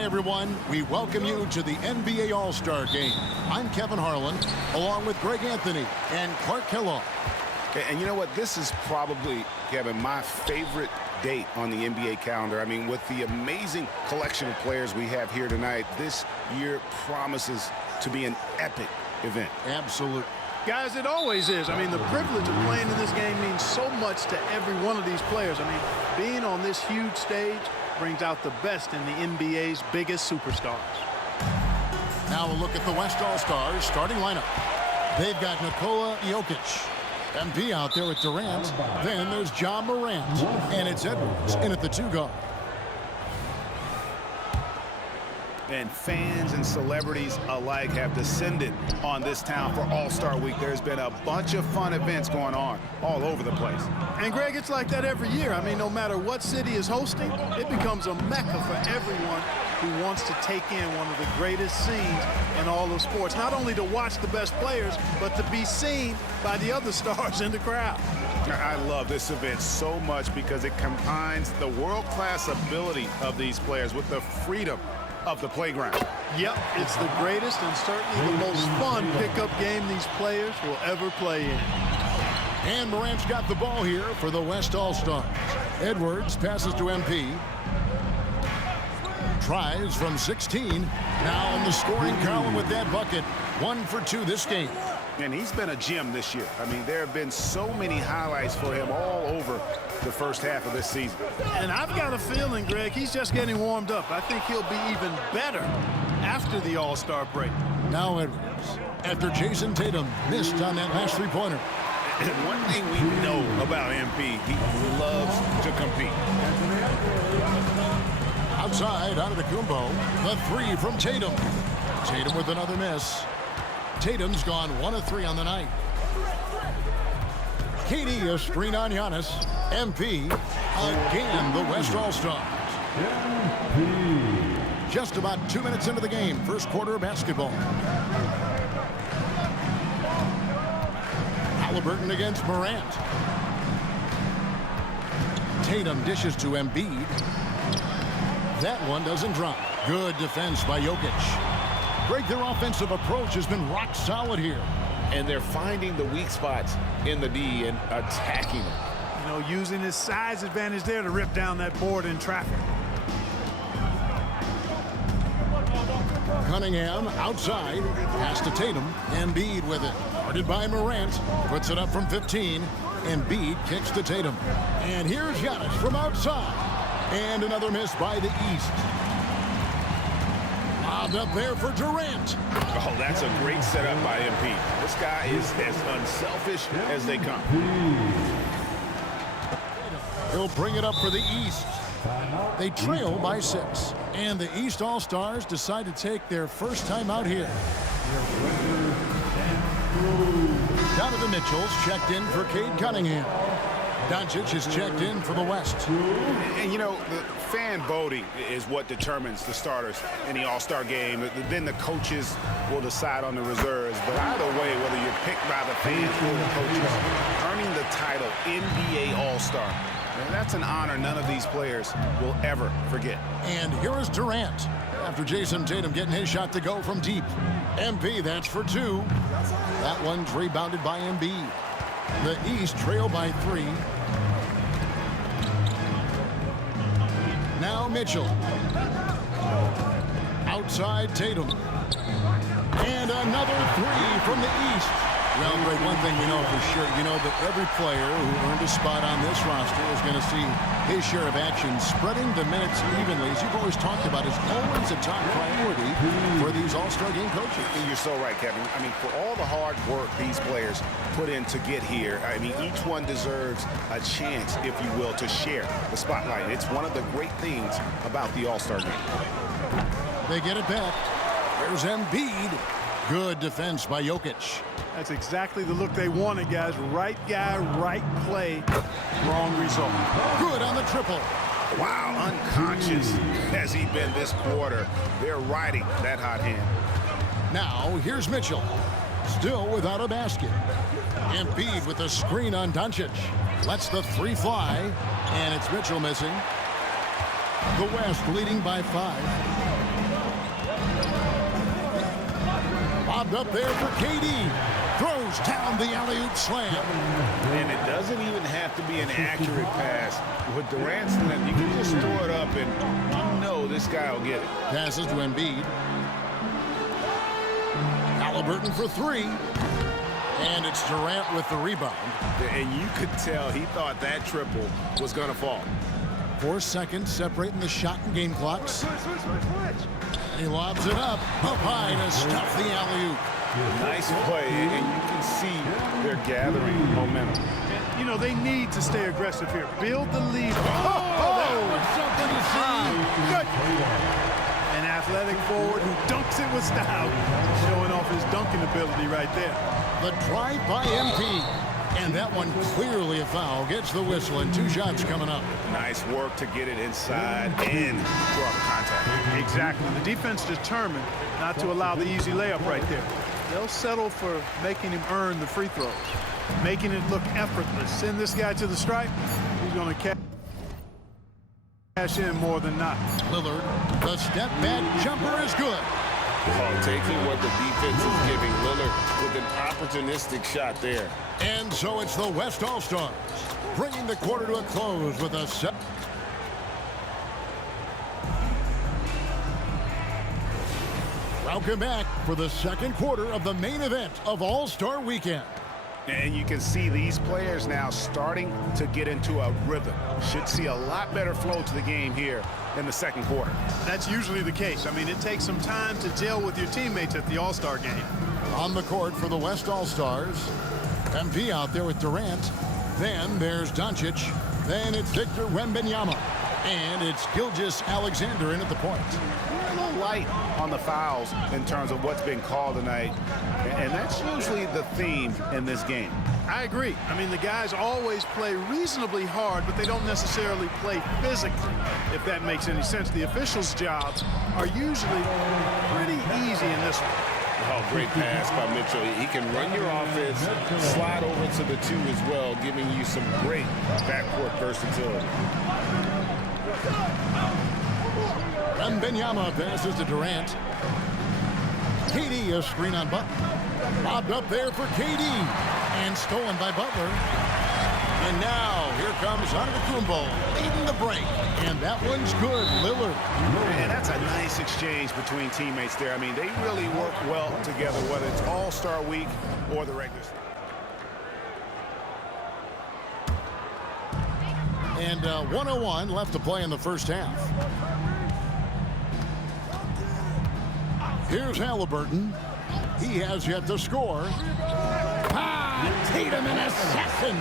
Hi, everyone. We welcome you to the NBA All-Star Game. I'm Kevin Harlan, along with Greg Anthony and Clark Kellogg. And you know what? This is probably, Kevin, my favorite date on the NBA calendar. I mean, with the amazing collection of players we have here tonight, this year promises to be an epic event. Absolutely. Guys, it always is. I mean, the privilege of playing in this game means so much to every one of these players. I mean, being on this huge stage brings out the best in the NBA's biggest superstars. Now a look at the West All-Stars starting lineup. They've got Nikola Jokic. MP out there with Durant. Then there's Ja Morant. And it's Edwards in at the 2 guard. And fans and celebrities alike have descended on this town for All-Star Week. There's been a bunch of fun events going on all over the place. And, Greg, it's like that every year. I mean, no matter what city is hosting, it becomes a mecca for everyone who wants to take in one of the greatest scenes in all of sports. Not only to watch the best players, but to be seen by the other stars in the crowd. I love this event so much because it combines the world-class ability of these players with the freedom of the playground. Yep, it's the greatest and certainly the most fun pickup game these players will ever play in. And Morant's got the ball here for the West All-Stars. Edwards passes to MP. Tries from 16. Now in the scoring column with that bucket. 1 for 2 this game. And he's been a gem this year. I mean, there have been so many highlights for him all over the first half of this season. And I've got a feeling, Greg, he's just getting warmed up. I think he'll be even better after the All-Star break. Now Edwards, after Jason Tatum missed on that last three-pointer. And one thing we know about MP, he loves to compete. Outside, Antetokounmpo, the 3 from Tatum. Tatum with another miss. Tatum's gone 1 of 3 on the night. KD, a screen on Giannis. MP, again, the West All-Stars. Just about 2 minutes into the game, first quarter of basketball. Halliburton against Morant. Tatum dishes to Embiid. That one doesn't drop. Good defense by Jokic. Greg, their offensive approach has been rock solid here. And they're finding the weak spots in the D and attacking them. You know, using his size advantage there to rip down that board in traffic. Cunningham outside. Pass to Tatum. Embiid with it. Guarded by Morant. Puts it up from 15. Embiid kicks to Tatum. And here's Giannis from outside. And another miss by the East. Lobbed up there for Durant. Oh, that's a great setup by MP. This guy is as unselfish as they come. He'll bring it up for the East. They trail by 6. And the East All-Stars decide to take their first time out here. Donovan Mitchell's checked in for Cade Cunningham. Doncic is checked in for the West. And, you know, the fan voting is what determines the starters in the All-Star game. Then the coaches will decide on the reserves. But either way, whether you're picked by the fans or the coaches, earning the title NBA All-Star, that's an honor none of these players will ever forget. And here is Durant. After Jason Tatum getting his shot to go from deep. MP, that's for 2. That one's rebounded by Embiid. The East trail by 3. Now Mitchell. Outside Tatum. And another 3 from the East. Well, Greg, one thing we know for sure, you know that every player who earned a spot on this roster is going to see his share of action. Spreading the minutes evenly, as you've always talked about, is always a top priority for these All-Star game coaches. You're so right, Kevin. I mean, for all the hard work these players put in to get here, I mean, each one deserves a chance, if you will, to share the spotlight. It's one of the great things about the All-Star game. They get it back. There's Embiid. Good defense by Jokic. That's exactly the look they wanted, guys. Right guy, right play, wrong result. Good on the triple. Wow, unconscious has he been this quarter. They're riding that hot hand. Now, here's Mitchell. Still without a basket. Embiid with the screen on Doncic. Lets the 3 fly. And it's Mitchell missing. The West leading by 5. Lobbed up there for KD. Throws down the alley-oop slam. And it doesn't even have to be an accurate pass. With Durant's length, you can just throw it up and you know this guy will get it. Passes to Embiid. Halliburton for three. And it's Durant with the rebound. And you could tell he thought that triple was going to fall. 4 seconds separating the shot and game clocks. He lobs it up high to stuff the alley-oop. Nice play, and you can see they're gathering momentum. And, you know, they need to stay aggressive here. Build the lead. That was something to see. Good. An athletic forward who dunks it with style. Showing off his dunking ability right there. The drive by MP. And that one clearly a foul. Gets the whistle and 2 shots coming up. Nice work to get it inside and draw the contact. Exactly. The defense determined not to allow the easy layup right there. They'll settle for making him earn the free throws, making it look effortless. Send this guy to the stripe. He's going to cash in more than not. Lillard, the step back jumper is good. Taking what the defense is giving Lillard with an opportunistic shot there. And so it's the West All-Stars bringing the quarter to a close with a set. Welcome back for the second quarter of the main event of All-Star Weekend. And you can see these players now starting to get into a rhythm. Should see a lot better flow to the game here in the second quarter. That's usually the case. I mean, it takes some time to gel with your teammates at the All-Star game. On the court for the West All-Stars, MP out there with Durant. Then there's Doncic. Then it's Victor Wembanyama. And it's Gilgeous-Alexander in at the point. We're a little light on the fouls in terms of what's been called tonight. And that's usually the theme in this game. I agree. I mean, the guys always play reasonably hard, but they don't necessarily play physically, if that makes any sense. The officials' jobs are usually pretty easy in this one. Oh, great pass by Mitchell. He can run your offense, slide over to the 2 as well, giving you some great backcourt versatility. Wembanyama passes to Durant. KD, a screen on Butler. Lobbed up there for KD. And stolen by Butler. And now, here comes Antetokounmpo leading the break. And that one's good, Lillard. And that's a nice exchange between teammates there. I mean, they really work well together, whether it's All-Star Week or the regular season. And 1:01 left to play in the first half. Here's Halliburton. He has yet to score. Tatum and assassin.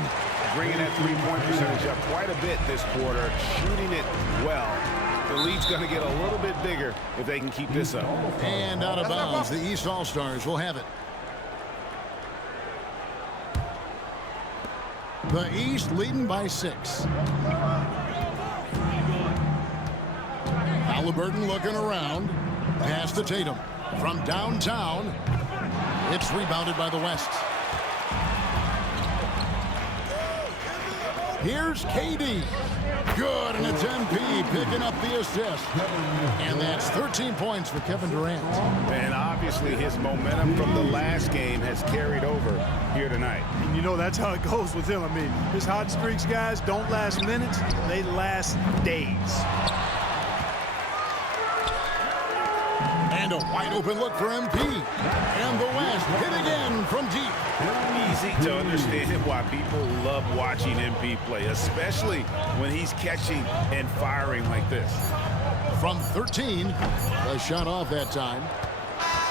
Bringing that three-point percentage up quite a bit this quarter, shooting it well. The lead's going to get a little bit bigger if they can keep this up. And out of bounds, the East All-Stars will have it. The East leading by 6. Halliburton looking around. Pass to Tatum. From downtown, it's rebounded by the West. Here's KD. Good, and it's MP picking up the assist. And that's 13 points for Kevin Durant. And obviously his momentum from the last game has carried over here tonight. And you know, that's how it goes with him. I mean, his hot streaks, guys, don't last minutes. They last days. And a wide open look for MP. And the West hit again from deep. Easy to understand why people love watching MP play, especially when he's catching and firing like this. From 13, a shot off that time.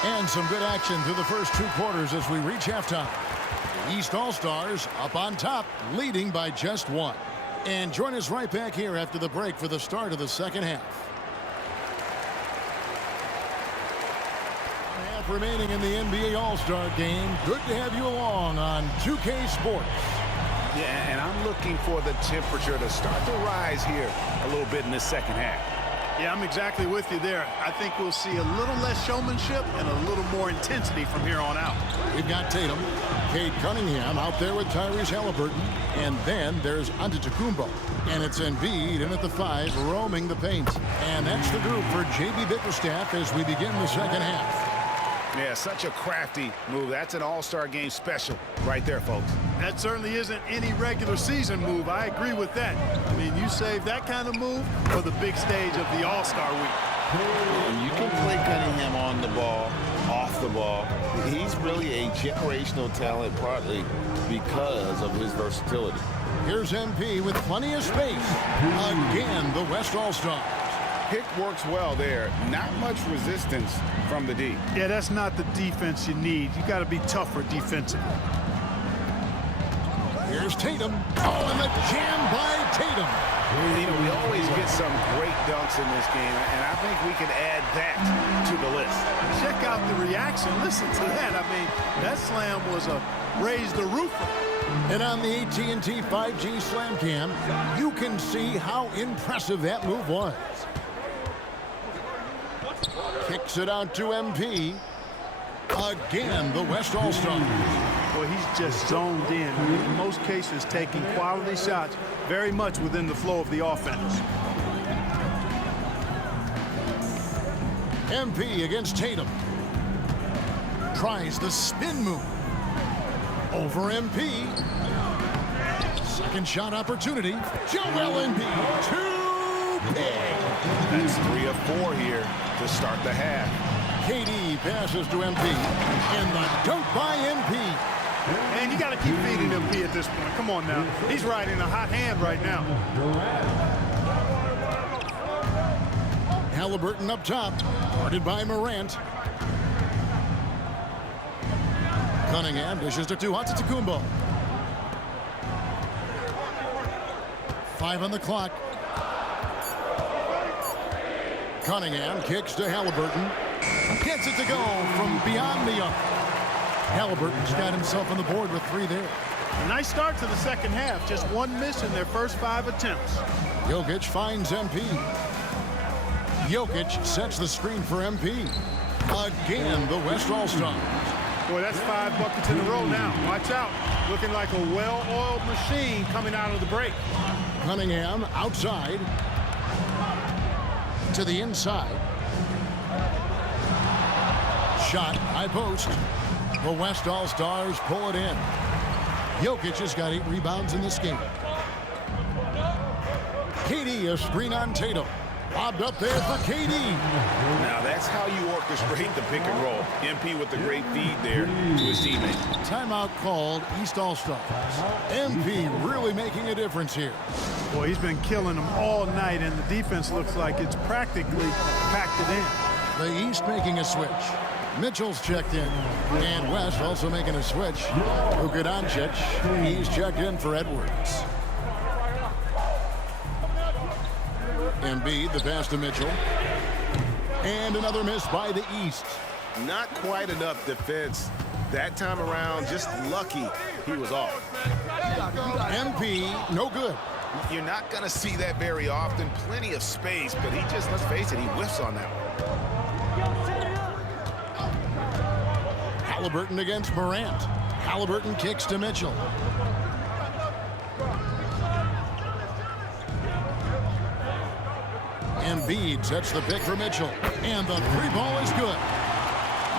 And some good action through the first 2 quarters as we reach halftime. The East All-Stars up on top, leading by just 1. And join us right back here after the break for the start of the second half. Remaining in the NBA All-Star game. Good to have you along on 2K Sports. Yeah, and I'm looking for the temperature to start to rise here a little bit in the second half. Yeah, I'm exactly with you there. I think we'll see a little less showmanship and a little more intensity from here on out. We've got Tatum, Cade Cunningham out there with Tyrese Halliburton, and then there's Antetokounmpo. And it's Embiid in at the 5, roaming the paint. And that's the group for J.B. Bickerstaff as we begin the second half. Yeah, such a crafty move. That's an all-star game special right there, folks. That certainly isn't any regular season move. I agree with that. I mean, you save that kind of move for the big stage of the All-Star week. And you can play Cunningham on the ball, off the ball. He's really a generational talent, partly because of his versatility. Here's MP with plenty of space. Again, the West All-Stars. Pick works well there. Not much resistance from the D. Yeah, that's not the defense you need. You got to be tougher defensively. Here's Tatum. Oh, and the jam by Tatum. You know, we always get some great dunks in this game, and I think we can add that to the list. Check out the reaction. Listen to that. I mean, that slam was a raise the roofer. And on the AT&T 5G Slam Cam, you can see how impressive that move was. Kicks it out to MP. Again, the West All-Stars. Boy, he's just zoned in most cases, taking quality shots very much within the flow of the offense. MP against Tatum. Tries the spin move. Over MP. Second shot opportunity. Joel Embiid. Too big. That's 3 of 4 here to start the half. KD passes to MP. And the dunk by MP. And you got to keep feeding MP at this point. Come on now. He's riding a hot hand right now. Halliburton up top. Guarded by Morant. Cunningham dishes to Antetokounmpo. 5 on the clock. Cunningham kicks to Halliburton. Gets it to go from beyond the arc. Halliburton's got himself on the board with 3 there. Nice start to the second half. Just 1 miss in their first 5 attempts. Jokic finds MP. Jokic sets the screen for MP. Again, the West All-Stars. Boy, that's 5 buckets in a row now. Watch out. Looking like a well-oiled machine coming out of the break. Cunningham outside. To the inside. Shot, high post. The West All-Stars pull it in. Jokic has got 8 rebounds in this game. KD, a screen on Tatum. Lobbed up there for KD. Now that's how you orchestrate the pick and roll. MP with the great feed there to his teammate. Timeout called, East All-Stars. MP really making a difference here. Boy, he's been killing them all night, and the defense looks like it's practically packed it in. The East making a switch. Mitchell's checked in. And West also making a switch. Luka Doncic, he's checked in for Edwards. Embiid, the pass to Mitchell. And another miss by the East. Not quite enough defense that time around. Just lucky he was off. MP, no good. You're not going to see that very often. Plenty of space, but he just, let's face it, he whiffs on that one. Halliburton against Morant. Halliburton kicks to Mitchell. Embiid sets the pick for Mitchell. And the 3 ball is good.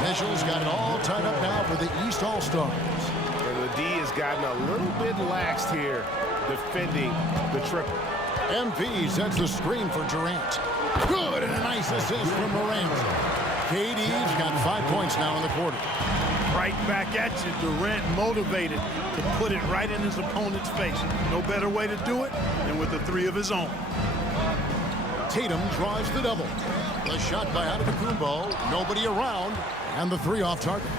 Mitchell's got it all tied up now for the East All-Stars. The D has gotten a little bit laxed here defending the triple. MP sets the screen for Durant. Good, and a nice assist from Morant. KD's got 5 points now in the quarter. Right back at you. Durant motivated to put it right in his opponent's face. No better way to do it than with the 3 of his own. Tatum draws the double. The shot by Antetokounmpo. Nobody around. And the 3 off target.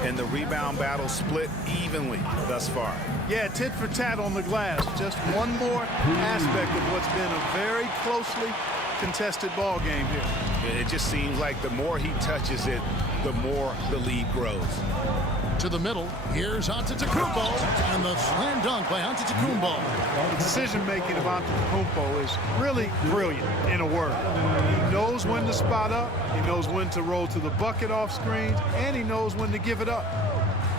And the rebound battle split evenly thus far. Yeah, tit for tat on the glass. Just one more aspect of what's been a very closely contested ball game here. It just seems like the more he touches it, the more the lead grows. To the middle, here's Antetokounmpo, and the slam dunk by Antetokounmpo. The decision-making of Antetokounmpo is really brilliant, in a word. He knows when to spot up, he knows when to roll to the bucket off screens, and he knows when to give it up.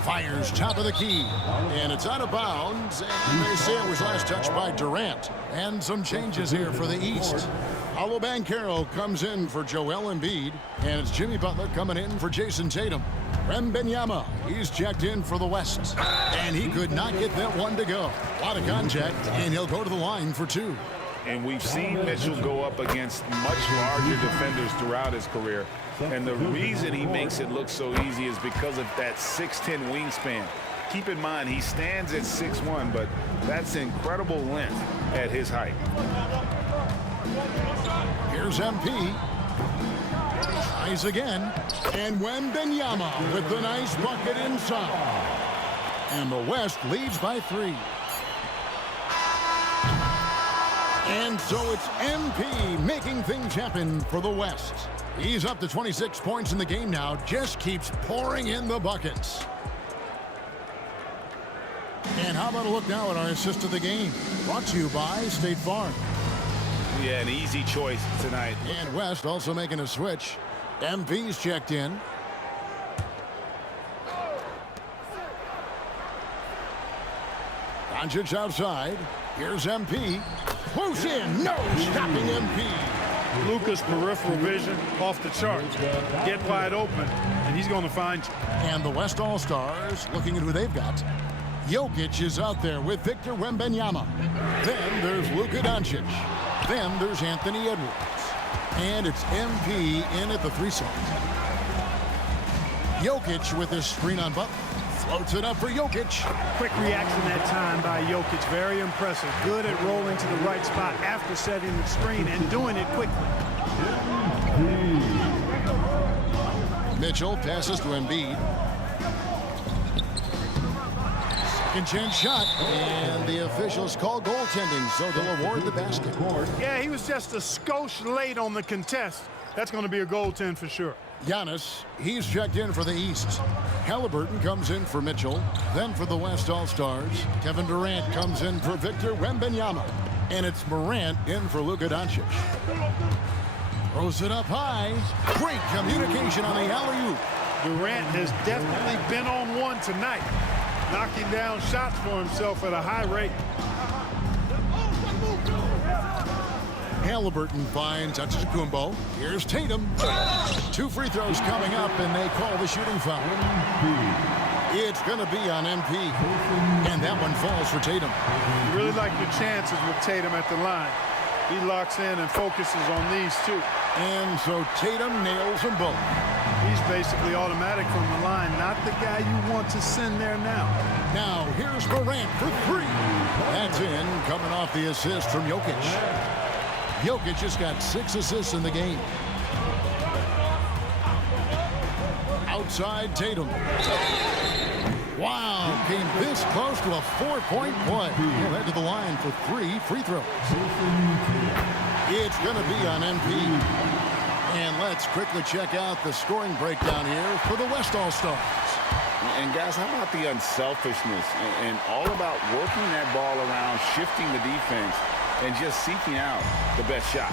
Fires top of the key. And it's out of bounds. And they say it was last touched by Durant. And some changes here for the East. Paolo Banchero comes in for Joel Embiid. And it's Jimmy Butler coming in for Jason Tatum. Wembanyama, he's checked in for the West. And he could not get that one to go. A lot of contact, and he'll go to the line for 2. And we've seen Mitchell go up against much larger defenders throughout his career. And the reason he makes it look so easy is because of that 6'10" wingspan. Keep in mind, he stands at 6'1", but that's incredible length at his height. Here's MP. Tries again. And Wembanyama with the nice bucket inside. And the West leads by 3. And so it's MP making things happen for the West. He's up to 26 points in the game now. Just keeps pouring in the buckets. And how about a look now at our assist of the game? Brought to you by State Farm. Yeah, an easy choice tonight. And West also making a switch. MP's checked in. Doncic outside. Here's MP. Close in. No stopping MP. Luka's peripheral vision off the charts. Get wide open, and he's going to find you. And the West All-Stars looking at who they've got. Jokic is out there with Victor Wembanyama. Then there's Luka Doncic. Then there's Anthony Edwards. And it's MP in at the 3 slot. Jokic with his screen on Butler. Floats it up for Jokic. Quick reaction that time by Jokic. Very impressive. Good at rolling to the right spot after setting the screen and doing it quickly. Mitchell passes to Embiid. Second chance shot. And the officials call goaltending, so they'll award the basket. Yeah, he was just a skosh late on the contest. That's going to be a goaltend for sure. Giannis, he's checked in for the East. Halliburton comes in for Mitchell. Then for the West All-Stars, Kevin Durant comes in for Victor Wembanyama. And it's Morant in for Luka Doncic. Throws it up high. Great communication on the alley-oop. Durant has definitely been on one tonight, knocking down shots for himself at a high rate. Halliburton finds Antetokounmpo. Here's Tatum. 2 free throws coming up, and they call the shooting foul. It's going to be on MP. And that one falls for Tatum. You really like your chances with Tatum at the line. He locks in and focuses on these 2. And so Tatum nails them both. He's basically automatic from the line, not the guy you want to send there now. Now here's Morant for 3. That's in, coming off the assist from Jokic. Jokic just got 6 assists in the game. Outside Tatum. Wow, came this close to a 4-point play. He'll head to the line for 3 free throws. It's going to be on MP. And let's quickly check out the scoring breakdown here for the West All-Stars. And guys, how about the unselfishness and all about working that ball around, shifting the defense, and just seeking out the best shot.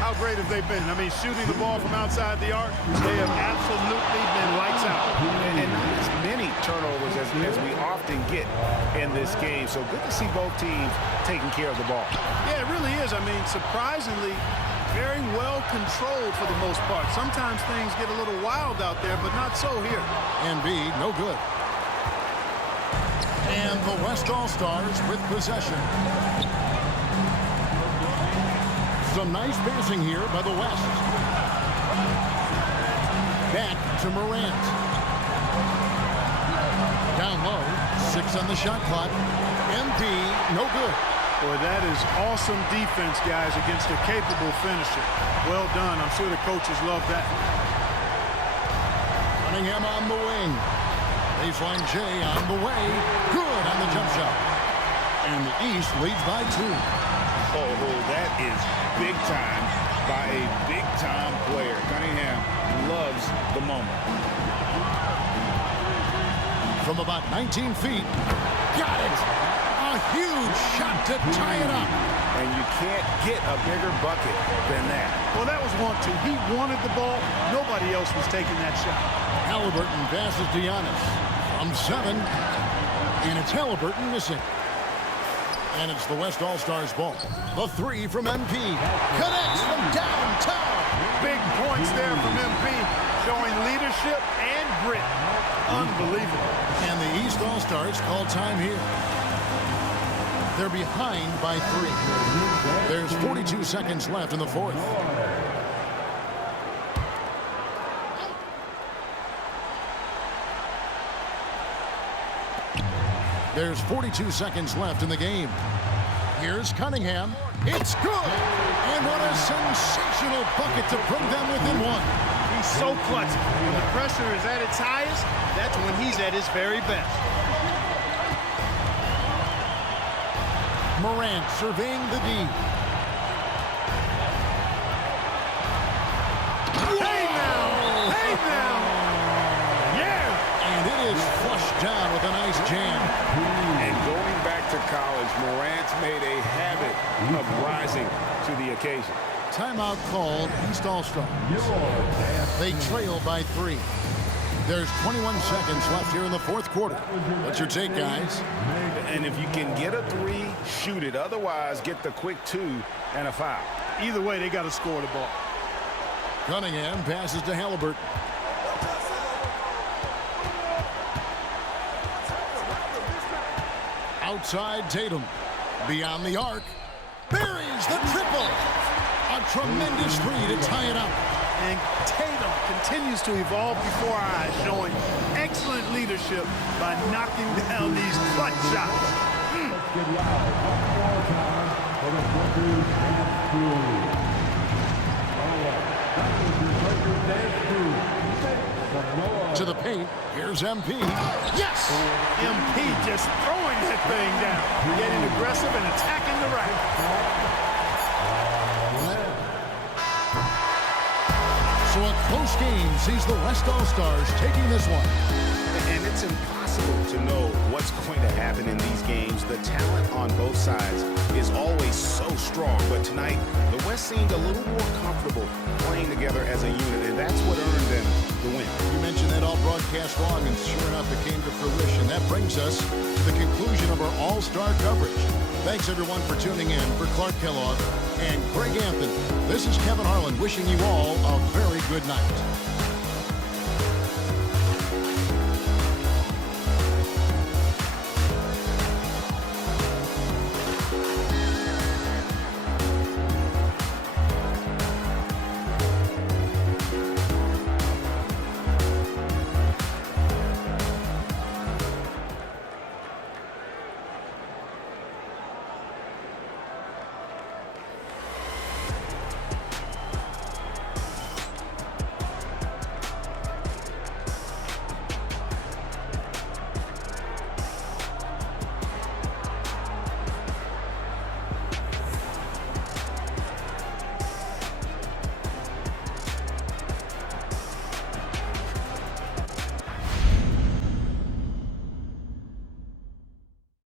How great have they been? I mean, shooting the ball from outside the arc, they have absolutely been lights out. And not as many turnovers as we often get in this game. So good to see both teams taking care of the ball. Yeah, it really is. I mean, surprisingly, very well controlled for the most part. Sometimes things get a little wild out there, but not so here. Embiid, no good. And the West All-Stars with possession. Some nice passing here by the West. Back to Morant. Down low, 6 on the shot clock. MP, no good. Boy, that is awesome defense, guys, against a capable finisher. Well done. I'm sure the coaches love that. Cunningham on the wing. Baseline J on the way. Good on the jump shot. And the East leads by 2. Oh, that is big time by a big-time player. Cunningham loves the moment. From about 19 feet. Got it! A huge shot to tie it up. And you can't get a bigger bucket than that. Well, that was 1-2. He wanted the ball. Nobody else was taking that shot. Halliburton passes to Giannis. From 7. And it's Halliburton missing. And it's the West All-Stars ball. The 3 from MP. Connects from downtown. Big points there from MP, showing leadership and grit. Unbelievable. And the East All-Stars call time here. They're behind by 3. There's 42 seconds left in the fourth. There's 42 seconds left in the game. Here's Cunningham. It's good! And what a sensational bucket to bring them within 1. He's so clutch. When the pressure is at its highest, that's when he's at his very best. Morant surveying the D. Hey now! Hey now! Yeah! And it is flushed down with a nice jam. And going back to college, Morant's made a habit of rising to the occasion. Timeout called East All-Stars. They trail by 3. There's 21 seconds left here in the fourth quarter. What's your take, guys? And if you can get a 3, shoot it. Otherwise, get the quick 2 and a foul. Either way, they got to score the ball. Cunningham passes to Halliburton. Outside Tatum. Beyond the arc. Buries the triple. A tremendous 3 to tie it up. And Tatum continues to evolve before our eyes, showing excellent leadership by knocking down these clutch shots. To the paint. Here's MP. Yes! MP just throwing that thing down, getting aggressive and attacking the rack. So a close game sees the West All-Stars taking this one. And it's impossible to know what's going to happen in these games. The talent on both sides is always so strong. But tonight, the West seemed a little more comfortable playing together as a unit, and that's what earned them the win. You mentioned that all broadcast long, and sure enough, it came to fruition. That brings us to the conclusion of our All-Star coverage. Thanks, everyone, for tuning in. For Clark Kellogg and Greg Anthony, this is Kevin Harlan wishing you all a very good night.